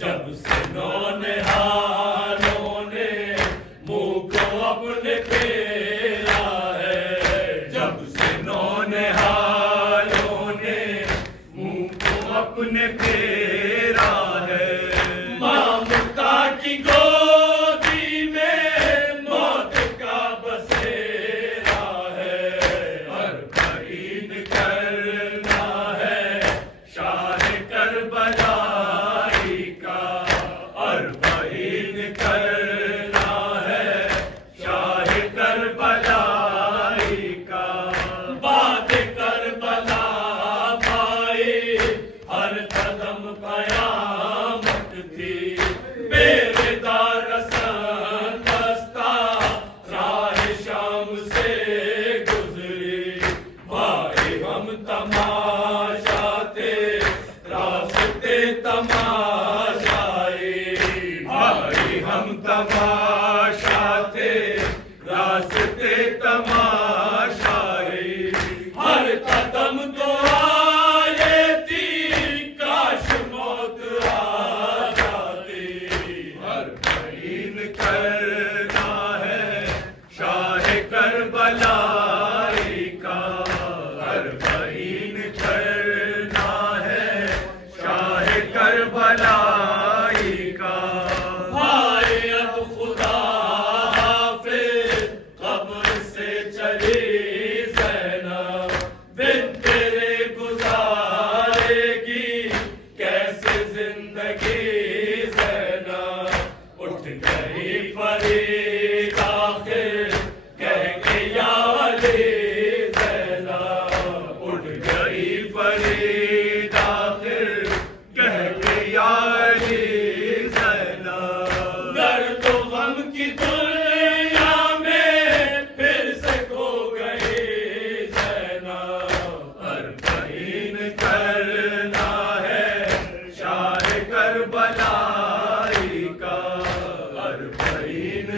جب سے نونہالوں نے منہ تھی میرے دارسان دستہ راہ شام سے گزری بھائی ہم تماشا تھے راستے تماشائی بھائی ہم تماشا تھے راستے تماشائی ہر قدم تو آئے تھی کاش موت آ جاتی ہر بہین کرنا ہے شاہ کربلائی کا ہر بہین کرنا ہے شاہ کربلائی کا بھائی اب خدا حافظ قبر سے چلی زینب بن تیرے گزارے گی کیسے زندگی زینب اٹھ گئی فرید آخر کہہ کے یا علی زینب اٹھ گئی فرید آخر کہہ کے یا علی زینب درد و غم کی دنیا میں پھر سے کھو گئی زینب ہر بہین کرنا ہے شاہ کربلائی کا ہر بہین